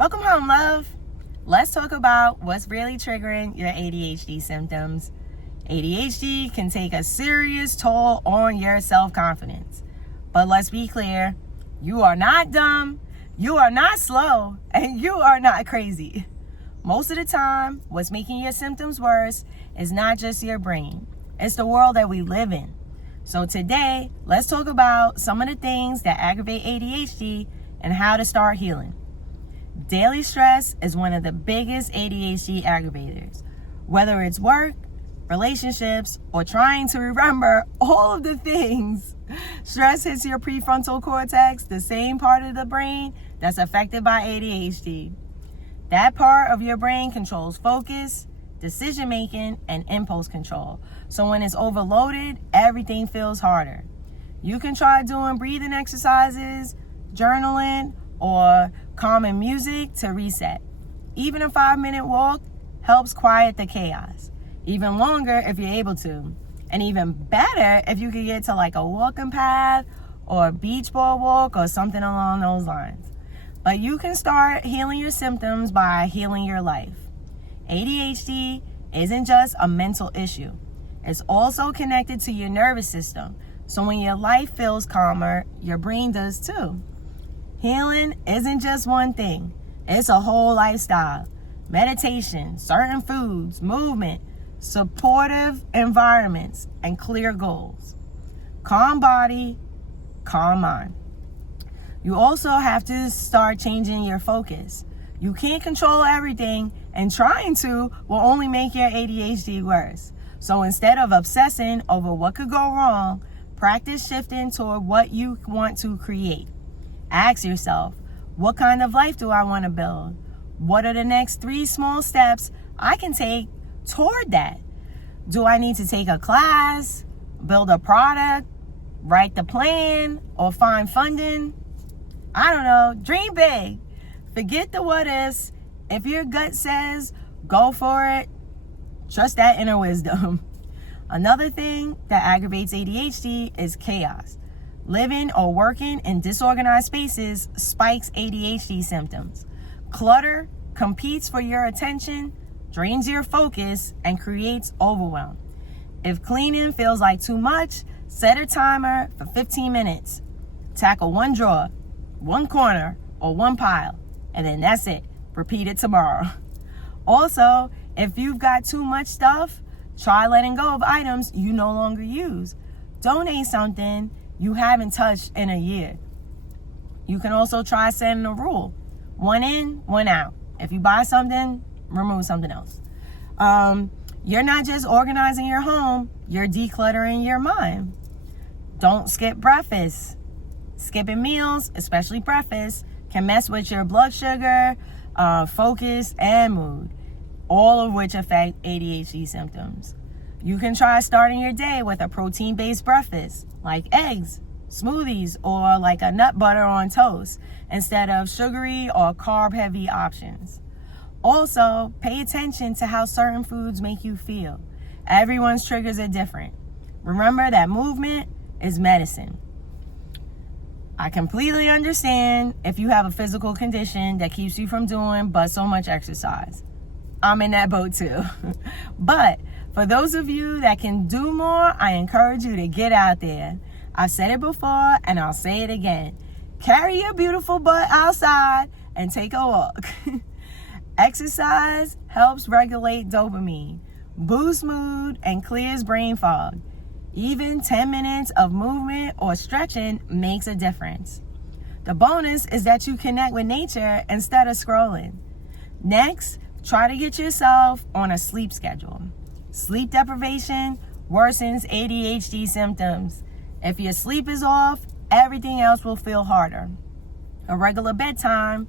Welcome home, love. Let's talk about what's really triggering your ADHD symptoms. ADHD can take a serious toll on your self-confidence. But let's be clear, you are not dumb, you are not slow, and you are not crazy. Most of the time, what's making your symptoms worse is not just your brain. It's the world that we live in. So today, let's talk about some of the things that aggravate ADHD and how to start healing. Daily stress is one of the biggest ADHD aggravators. Whether it's work, relationships, or trying to remember all of the things, stress hits your prefrontal cortex, the same part of the brain that's affected by ADHD. That part of your brain controls focus, decision-making, and impulse control. So when it's overloaded, everything feels harder. You can try doing breathing exercises, journaling, or calming music to reset. Even a 5-minute walk helps quiet the chaos. Even longer if you're able to. And even better if you could get to like a walking path or a beach ball walk or something along those lines. But you can start healing your symptoms by healing your life. ADHD isn't just a mental issue. It's also connected to your nervous system. So when your life feels calmer, your brain does too. Healing isn't just one thing. It's a whole lifestyle. Meditation, certain foods, movement, supportive environments, and clear goals. Calm body, calm mind. You also have to start changing your focus. You can't control everything, and trying to will only make your ADHD worse. So instead of obsessing over what could go wrong, practice shifting toward what you want to create. Ask yourself, what kind of life do I want to build? What are the next 3 small steps I can take toward that? Do I need to take a class, build a product, write the plan, or find funding? I don't know. Dream big. Forget the what ifs. If your gut says go for it, trust that inner wisdom. Another thing that aggravates ADHD is chaos. Living or working in disorganized spaces spikes ADHD symptoms. Clutter competes for your attention, drains your focus, and creates overwhelm. If cleaning feels like too much, set a timer for 15 minutes. Tackle one drawer, one corner, or one pile, and then that's it. Repeat it tomorrow. Also, if you've got too much stuff, try letting go of items you no longer use. Donate something you haven't touched in a year. You can also try setting a rule. 1 in, 1 out. If you buy something, remove something else. You're not just organizing your home, you're decluttering your mind. Don't skip breakfast. Skipping meals, especially breakfast, can mess with your blood sugar, focus, and mood, all of which affect ADHD symptoms. You can try starting your day with a protein-based breakfast, like eggs, smoothies, or like a nut butter on toast, instead of sugary or carb-heavy options. Also, pay attention to how certain foods make you feel. Everyone's triggers are different. Remember that movement is medicine. I completely understand if you have a physical condition that keeps you from doing but so much exercise. I'm in that boat too. But for those of you that can do more, I encourage you to get out there. I've said it before and I'll say it again. Carry your beautiful butt outside and take a walk. Exercise helps regulate dopamine, boosts mood, and clears brain fog. Even 10 minutes of movement or stretching makes a difference. The bonus is that you connect with nature instead of scrolling. Next, try to get yourself on a sleep schedule. Sleep deprivation worsens ADHD symptoms. If your sleep is off, everything else will feel harder. A regular bedtime,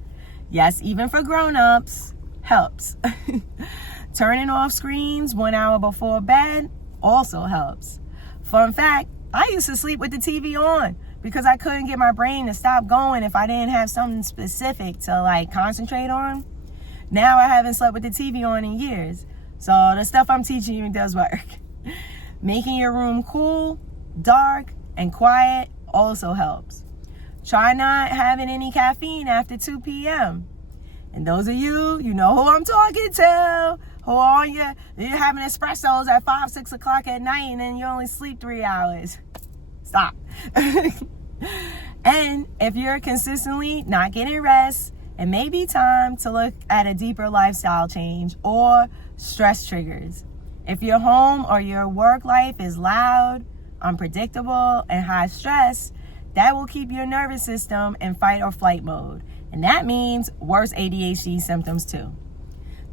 yes, even for grown-ups, helps. Turning off screens 1 hour before bed also helps. Fun fact, I used to sleep with the TV on because I couldn't get my brain to stop going if I didn't have something specific to like concentrate on. Now I haven't slept with the TV on in years. So the stuff I'm teaching you does work. Making your room cool, dark, and quiet also helps. Try not having any caffeine after 2 p.m. And those of you, you know who I'm talking to, who are you're having espressos at 5, 6 o'clock at night and then you only sleep 3 hours. Stop. And if you're consistently not getting rest, it may be time to look at a deeper lifestyle change or stress triggers. If your home or your work life is loud, unpredictable, and high stress, that will keep your nervous system in fight or flight mode. And that means worse ADHD symptoms too.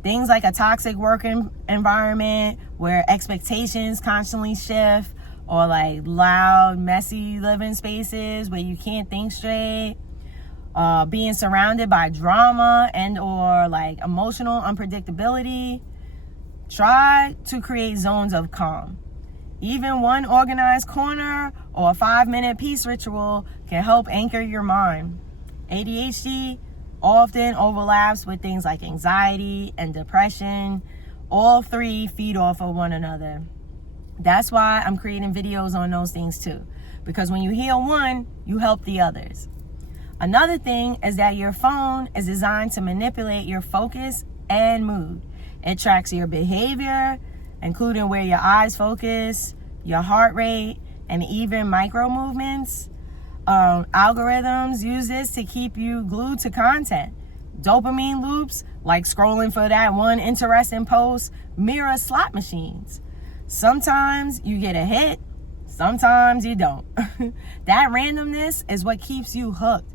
Things like a toxic work environment where expectations constantly shift, or like loud, messy living spaces where you can't think straight, being surrounded by drama and or like emotional unpredictability. Try to create zones of calm. Even one organized corner or a 5-minute peace ritual can help anchor your mind. ADHD often overlaps with things like anxiety and depression. All three feed off of one another. That's why I'm creating videos on those things too, because when you heal one, you help the others. Another thing is that your phone is designed to manipulate your focus and mood. It tracks your behavior, including where your eyes focus, your heart rate, and even micro movements. Algorithms use this to keep you glued to content. Dopamine loops, like scrolling for that one interesting post, mirror slot machines. Sometimes you get a hit, sometimes you don't. That randomness is what keeps you hooked.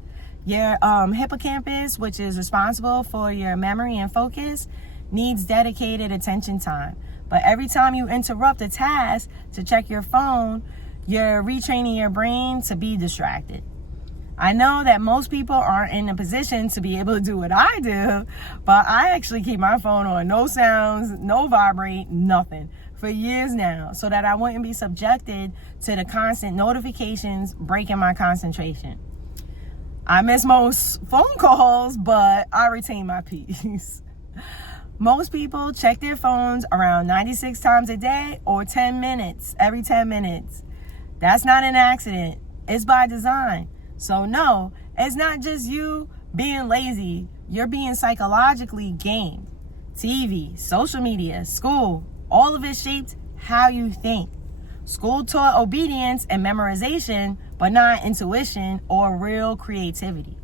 Your hippocampus, which is responsible for your memory and focus, needs dedicated attention time. But every time you interrupt a task to check your phone, you're retraining your brain to be distracted. I know that most people aren't in a position to be able to do what I do, but I actually keep my phone on no sounds, no vibrate, nothing for years now, so that I wouldn't be subjected to the constant notifications breaking my concentration. I miss most phone calls, but I retain my peace. Most people check their phones around 96 times a day or 10 minutes, every 10 minutes. That's not an accident. It's by design. So no, it's not just you being lazy. You're being psychologically gamed. TV, social media, school, all of it shaped how you think. School taught obedience and memorization, but not intuition or real creativity.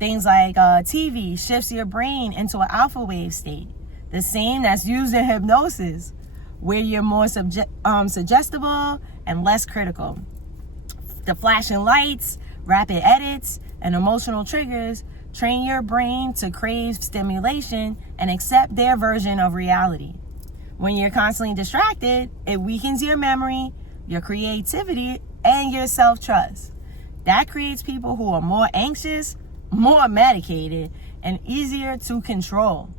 Things like TV shifts your brain into an alpha wave state, the same that's used in hypnosis, where you're more suggestible and less critical. The flashing lights, rapid edits, and emotional triggers train your brain to crave stimulation and accept their version of reality. When you're constantly distracted, it weakens your memory, your creativity, and your self-trust. That creates people who are more anxious, more medicated, and easier to control.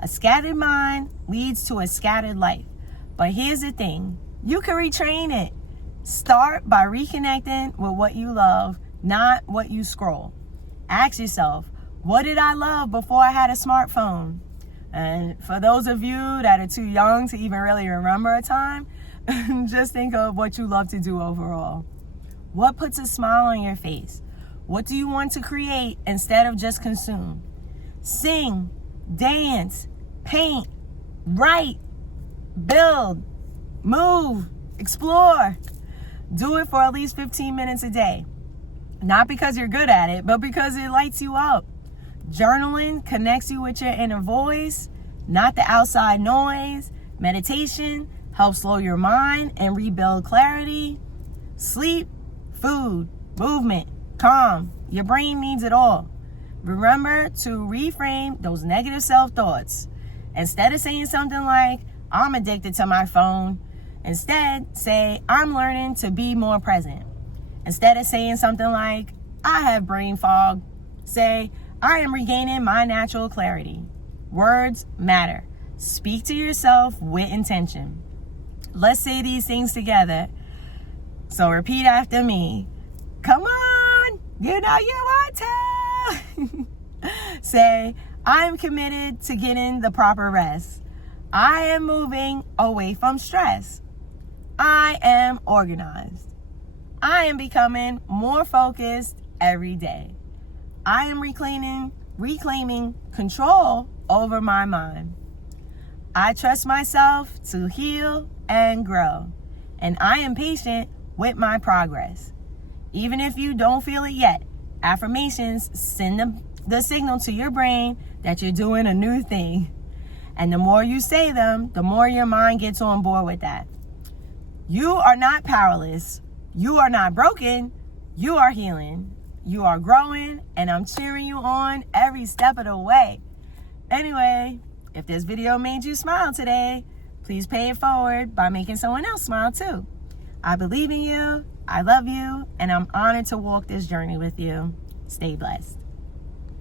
A scattered mind leads to a scattered life. But here's the thing, you can retrain it. Start by reconnecting with what you love, not what you scroll. Ask yourself, what did I love before I had a smartphone? And for those of you that are too young to even really remember a time, just think of what you love to do overall. What puts a smile on your face? What do you want to create instead of just consume? Sing, dance, paint, write, build, move, explore. Do it for at least 15 minutes a day. Not because you're good at it, but because it lights you up. Journaling connects you with your inner voice, not the outside noise. Meditation helps slow your mind and rebuild clarity. Sleep, food, movement, calm. Your brain needs it all. Remember to reframe those negative self-thoughts. Instead of saying something like, I'm addicted to my phone, instead say, I'm learning to be more present. Instead of saying something like, I have brain fog, say, I am regaining my natural clarity. Words matter. Speak to yourself with intention. Let's say these things together. So repeat after me. Come on, you know you want to. Say, I am committed to getting the proper rest. I am moving away from stress. I am organized. I am becoming more focused every day. I am reclaiming reclaiming control over my mind. I trust myself to heal and grow, and I am patient with my progress. Even if you don't feel it yet, affirmations send the signal to your brain that you're doing a new thing. And the more you say them, the more your mind gets on board with that. You are not powerless. You are not broken. You are healing. You are growing, and I'm cheering you on every step of the way. Anyway, if this video made you smile today, please pay it forward by making someone else smile too. I believe in you, I love you, and I'm honored to walk this journey with you. Stay blessed.